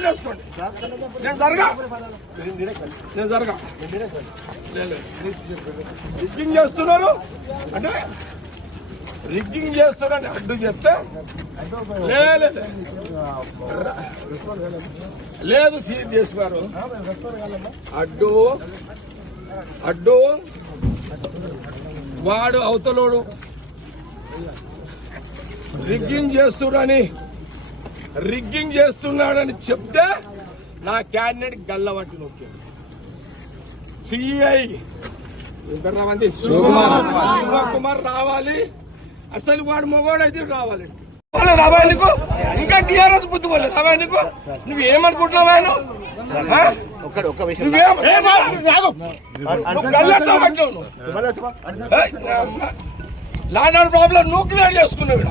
జేబులు వేసుకోండి. నేను జరగా రిగ్గింగ్ చేస్తున్నారు అంటే రిగ్గింగ్ చేస్తున్నారని అడ్డు చెప్తే లేదు సీరియస్ గారు అడ్డు అడ్డు వాడు అవతలోడు రిగ్గింగ్ చేస్తున్నాడని చెప్తే నా క్యాండిడేట్ గల్లవట్టి నొక్కాడు. సిఐ శివకుమార్ రావాలి. అసలు వాడు మొగోడైతే రావాలి. రావాలి నీకు ఇంకా టీఆర్ఎస్ బుద్ధి పోలేదు. రావాలి నీకు నువ్వేమనుకుంటున్నావా? లాండ్ ప్రాబ్లం నువ్వు క్లియర్ చేసుకున్నావు.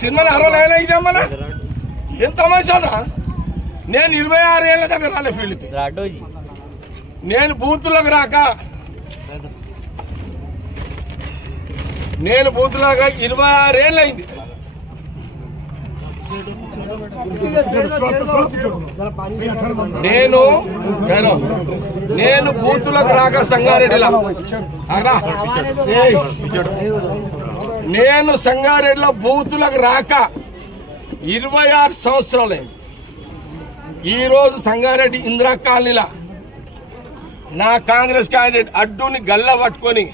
సినిమా 60 ఇదేమన్నా ఏం తమాషానా? నేను 26 ఏళ్ల దగ్గర రాలే ఫీల్డ్కి. నేను బూత్లోకి రాక 26 ఏళ్ళు అయింది. నేను బూత్లోకి రాక సంగారెడ్డిలో బూతులకు రాక 26 సంవత్సరాలైంది. ఈరోజు సంగారెడ్డి ఇందిరా కాలనీలా నా కాంగ్రెస్ క్యాండిడేట్ అడ్డుని గల్ల పట్టుకొని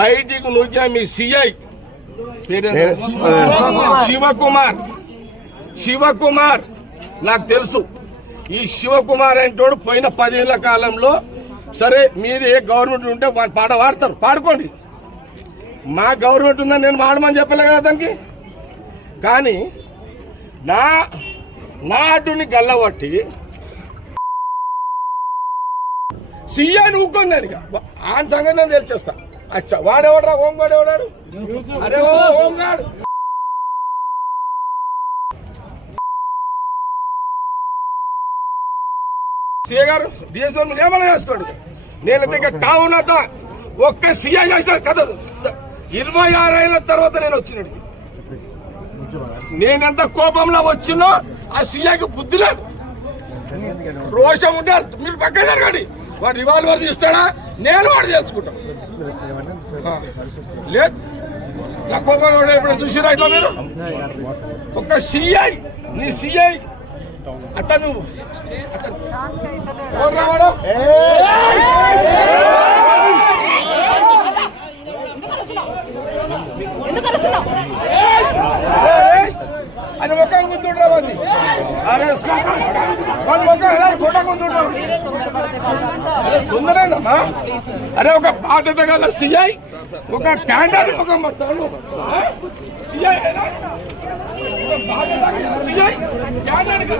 బయటికి నూకిన మీ సిఐ శివకుమార్ నాకు తెలుసు. ఈ శివకుమార్ అంటోడు పోయిన 10 ఏళ్ల కాలంలో సరే మీరు ఏ గవర్నమెంట్ ఉంటే పాట పాడతారు, పాడుకోండి. మా గవర్నమెంట్ ఉందని నేను వాడమని చెప్పలే కదా దానికి. కానీ నా అడ్డుని గల్లబట్టి సీఐని ఊక్కొని దానికి ఆయన సంగతి నేను తెలిచేస్తా. అచ్చా వాడేవాడరా హోంగాడు ఎవడాడు? అరే హోంగాడు సీఐ గారు డిఎస్ఓ ఏమైనా చేసుకోండి. నేనైతే ఇక కావునత ఒక్క సీఐ చేసిన కదా 26 ఏళ్ల తర్వాత నేను వచ్చినాడు. నేనెంత కోపంలో వచ్చినో ఆ సీఐకి బుద్ధి లేదు, రోషం ఉంటే మీరు పక్క జరగండి. వాడు రివాల్వర్ తీస్తాడా? నేను వాడు చేసుకుంటాను. లేదు నా కోపం ఇప్పుడు చూసిరా ఇట్లా మీరు ఒక్క సీఐ నీ సీఐ అతను రావాడు అని ఒక గుంతుండేవాడి. అరే ఫోటో గుంతుండేదమ్మా. అరే ఒక బాధ్యత గల సిఐ ఒక క్యాండిడేట్ ఒక మొత్తాలు సిఐ బాధ్యత సిఐ క్యాండిడేట్